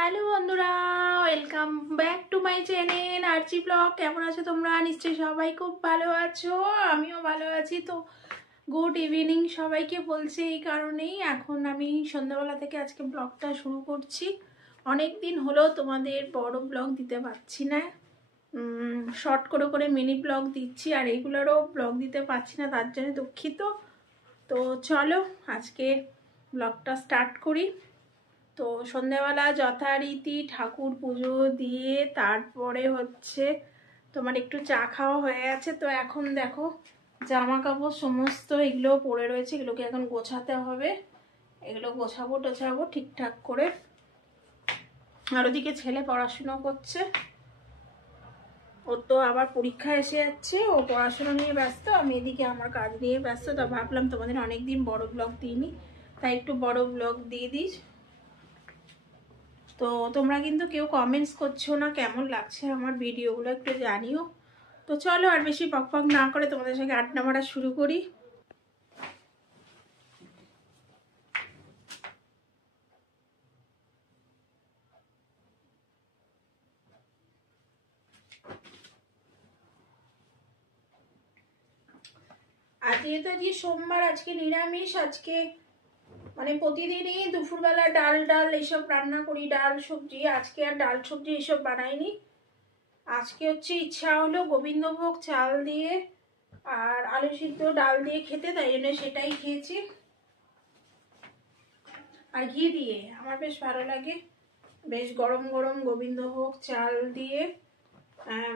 Hello বন্ধুরা, welcome back to my channel Archi blog. কেমন আছো তোমরা? নিশ্চয়ই সবাই খুব ভালো আছো, আমিও ভালো আছি। তো গুড ইভিনিং সবাইকে বলছি এই কারণেই, এখন আমি সন্ধ্যাবেলা থেকে আজকে ব্লগটা শুরু করছি। অনেক দিন হলো তোমাদের বড় ব্লগ দিতে পারছি না, শর্ট করে করে মিনি ব্লগ দিচ্ছি, আর এইগুলোরও ব্লগ দিতে পারছি না, তার জন্য দুঃখিত। তো চলো আজকে ব্লগটা স্টার্ট করি। তো সন্ধ্যাবেলা যথারীতি ঠাকুর পুজো দিয়ে তারপরে হচ্ছে তোমার একটু চা খাওয়া হয়ে গেছে। তো এখন দেখো জামা কাপড় সমস্ত এগুলো পড়ে রয়েছে, এগুলোকে এখন গোছাতে হবে। এগুলো গোছাবো টোছাবো ঠিকঠাক করে। আর ওদিকে ছেলে পড়াশুনো করছে, ওর তো আবার পরীক্ষা এসে যাচ্ছে, ও পড়াশুনো নিয়ে ব্যস্ত, আমি এদিকে আমার কাজ নিয়ে ব্যস্ত। তো ভাবলাম তোমাদের অনেকদিন বড় ব্লগ দিইনি, তাই একটু বড় ব্লগ দিয়ে দিই। তো তোমরা কিন্তু কেউ কমেন্টস করছো না কেমন লাগছে আমার ভিডিওগুলো, একটু জানিও। তো চলো আর বেশি পক না করে তোমাদের সঙ্গে আড্ডা মারা শুরু করি। আজকে সোমবার, আজকে নিরামিষ। আজকে মানে প্রতিদিনই দুপুরবেলা ডাল ডাল এইসব রান্না করি, ডাল সবজি। আজকে আর ডাল সবজি এইসব বানাইনি। আজকে হচ্ছে ইচ্ছা হলো গোবিন্দভোগ চাল দিয়ে আর আলু সিদ্ধ ডাল দিয়ে খেতে, তাই জন্য সেটাই খেয়েছি। আর ঘি দিয়ে আমার বেশ ভালো লাগে, বেশ গরম গরম গোবিন্দভোগ চাল দিয়ে,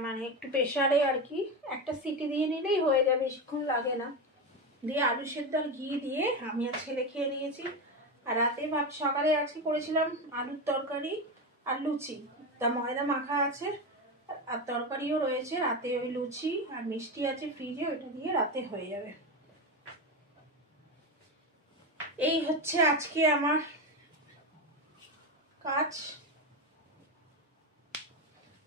মানে একটু প্রেশারে আর কি একটা সিটি দিয়ে নিলেই হয়ে যাবে, বেশিক্ষণ লাগে না। দিয়ে আলু সেদ্ধ আর ঘি দিয়ে আমি আর ছেলে খেয়ে নিয়েছি। আর রাতে সকালে আজকে করেছিলাম আলুর তরকারি আর লুচি, তা ময়দা মাখা আছে আর তরকারিও রয়েছে। রাতে ওই লুচি আর মিষ্টি আছে ফ্রিজে, ওইটা দিয়ে রাতে হয়ে যাবে। এই হচ্ছে আজকে আমার কাজ।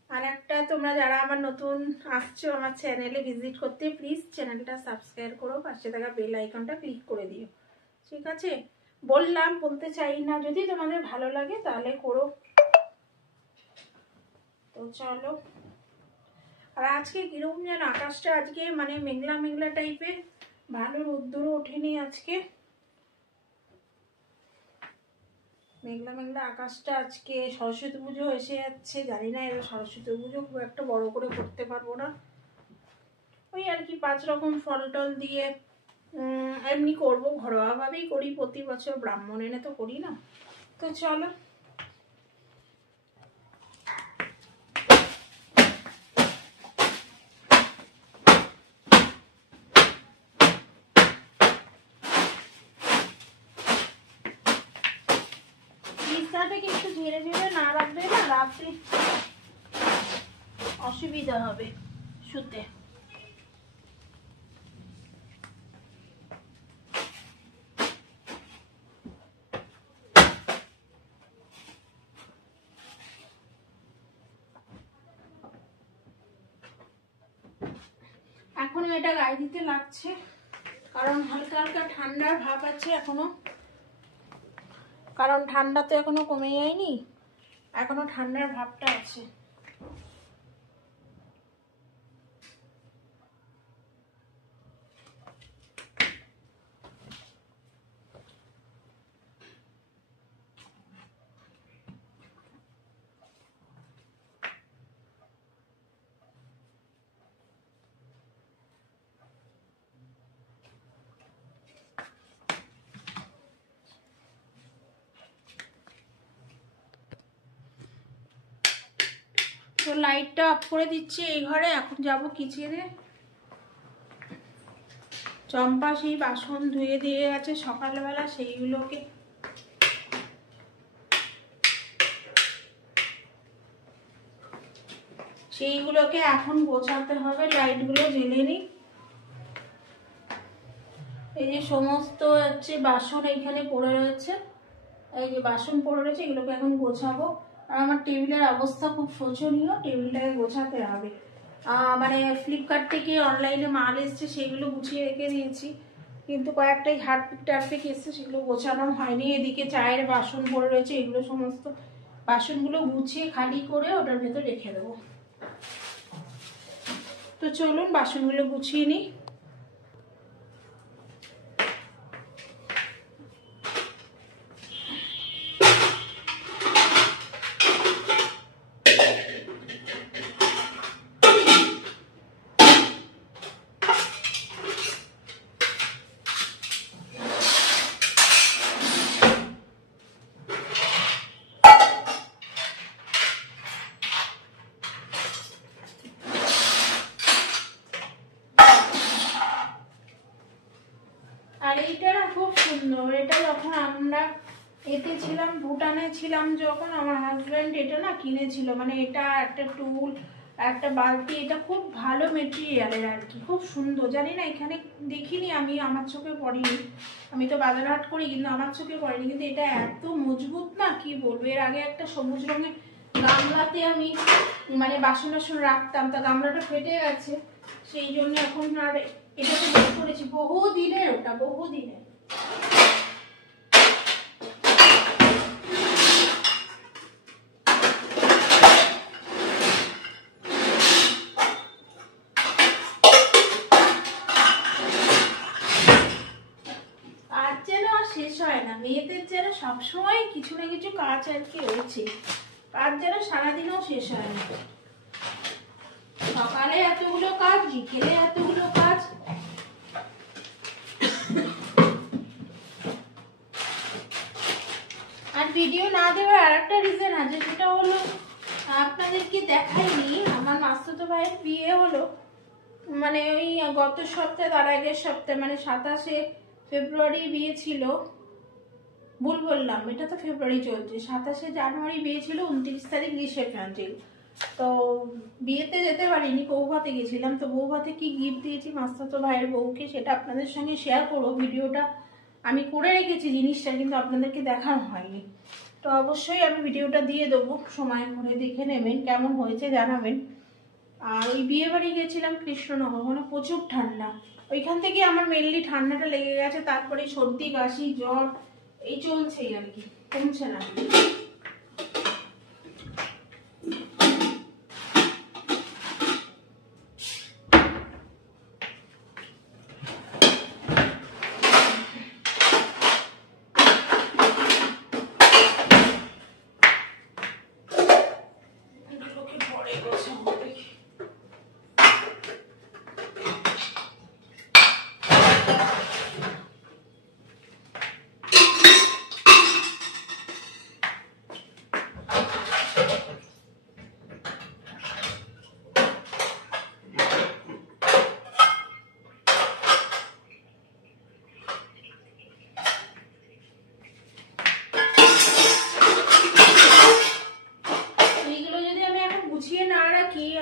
আর একটা, তোমরা যারা আমার নতুন আসছো আমার চ্যানেলে ভিজিট করতে, প্লিজ চ্যানেলটা সাবস্ক্রাইব করো, পাশে থাকা বেল আইকনটা ক্লিক করে দিও, ঠিক আছে? বলতে চাই না, যদি তোমাদের ভালো লাগে তাহলে করো। তো চলো। আর আজকে কিরকম যেন আকাশটা আজকে মানে মেঘলা মেঘলা টাইপের, ভালো রোদ্দুরও ওঠেনি আজকে, মেঘলা মেঘলা আকাশটা। আজকে সরস্বতী পুজো এসে যাচ্ছে, জানি না এবার সরস্বতী পুজো খুব একটা বড় করে করতে পারবো না, ওই আর কি 5 রকম ফল টল দিয়ে এমনি করবো, ঘরোয়া ভাবেই করি প্রতি বছর, ব্রাহ্মণ এনে তো করি না। তো চলো। বিছানাটাকে একটু ঝেড়ে ঝেড়ে না রাখবে না, রাত্রে অসুবিধা হবে শুতে। এখনো এটা গায়ে দিতে লাগছে, কারণ হালকা হালকা ঠান্ডার ভাব আছে এখনো, কারণ ঠান্ডা তো এখনো কমে যায়নি, এখনো ঠান্ডার ভাবটা আছে। তো লাইটটা অফ করে দিচ্ছি এই ঘরে। এখন যাব কিচেনে। চম্পা সেই বাসন ধুয়ে দিয়ে গেছে সকালবেলা, সেইগুলোকে এখন গোছাতে হবে। লাইটগুলো জ্বেলে নিই। এই যে সমস্ত হচ্ছে বাসন এইখানে পড়ে রয়েছে, এই যে বাসন পড়ে রয়েছে, এগুলোকে এখন গোছাবো। আর আমার টেবিলের অবস্থা খুব শোচনীয়, টেবিলটাকে গোছাতে হবে। মানে ফ্লিপকার্ট থেকে অনলাইনে মাল এসছে, সেগুলো গুছিয়ে রেখে দিয়েছি, কিন্তু কয়েকটাই হারপিক টারপিক এসছে, সেগুলো গোছানো হয়নি। এদিকে চায়ের বাসন পড়ে রয়েছে, এগুলো সমস্ত বাসনগুলো গুছিয়ে খালি করে ওটার ভেতর রেখে দেবো। তো চলুন বাসনগুলো গুছিয়ে নিই। আর এইটা খুব সুন্দর, এটা যখন আমরা এতে ছিলাম, ভুটানে ছিলাম যখন, আমার হাজব্যান্ড এটা না কিনেছিল, মানে এটা একটা টুল, একটা বালতি, এটা খুব ভালো মেটেরিয়ালের আর কি, খুব সুন্দর। জানি না এখানে দেখিনি আমি, আমার চোখে পড়েনি, আমি তো বাজার হাট করি কিন্তু আমার চোখে পড়েনি, কিন্তু এটা এত মজবুত না কি বলবো। এর আগে একটা সবুজ রঙের গামলাতে আমি মানে বাসন টাসন রাখতাম, তা গামলাটা ফেটে গেছে, সেই জন্য এখন আর এটাকে বের করেছি। বহুদিনের, ওটা বহুদিনের। কাজ যেন আর শেষ হয় না, মেয়েদের যেন সবসময় কিছু না কিছু কাজ আর কি রয়েছে, কাজ যেন সারাদিনও শেষ হয় না। সকালে এতগুলো কাজ, বিকেলে এতগুলো কাজ। আর ভিডিও না দেওয়ার আর একটা রিজন আছে, সেটা হলো আপনাদেরকে দেখাইনি, আমার মাসতুতো ভাইয়ের বিয়ে হলো, মানে ওই গত সপ্তাহে, তার আগের সপ্তাহে, মানে 27শে ফেব্রুয়ারি বিয়ে ছিল। ভুল বললাম, এটা তো ফেব্রুয়ারি চলছে, 27শে জানুয়ারি বিয়ে ছিল, 29 তারিখ রিসেপশন ছিল। তো বিয়েতে যেতে পারিনি, বৌভাতে গেছিলাম। তো বৌভাতে কি গিফট দিয়েছি মাসতুতো ভাইয়ের বউকে, সেটা আপনাদের সঙ্গে শেয়ার করবো। ভিডিওটা আমি করে রেখেছি জিনিসটা, কিন্তু আপনাদেরকে দেখানো হয়নি। তো অবশ্যই আমি ভিডিওটা দিয়ে দেবো, সময় করে দেখে নেবেন, কেমন হয়েছে জানাবেন। আর ওই বিয়ে বাড়ি গেছিলাম কৃষ্ণনগর, ওখানে প্রচুর ঠান্ডা, ওইখান থেকে আমার মেনলি ঠান্ডাটা লেগে গেছে, তারপরে সর্দি কাশি জ্বর এই চলছেই আর কি, কমছে না।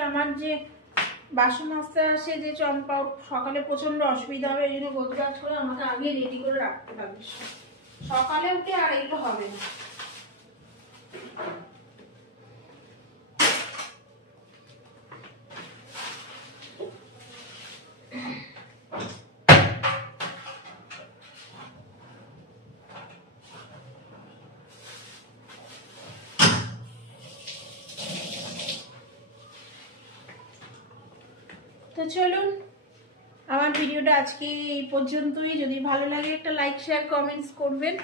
আমার যে বাসন মাজতে আসে যে চম্পা, সকালে প্রচন্ড অসুবিধা হবে, এই জন্য গোছগাছ করে আমাকে আগে রেডি করে রাখতে হবে, সকালে উঠে আর এগুলো হবে না। তো চলুন, আমার ভিডিওটা আজকে এই পর্যন্তই। যদি ভালো লাগে একটা লাইক শেয়ার কমেন্টস করবেন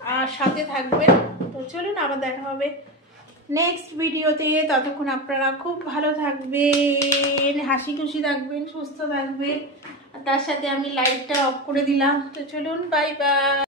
আর সাথে থাকবেন। তো চলুন, আবার দেখা হবে নেক্সট ভিডিওতে। ততক্ষণ আপনারা খুব ভালো থাকবেন, হাসি খুশি থাকবেন, সুস্থ থাকবেন। আর তার সাথে আমি লাইটটা অফ করে দিলাম। তো চলুন, বাই বাই।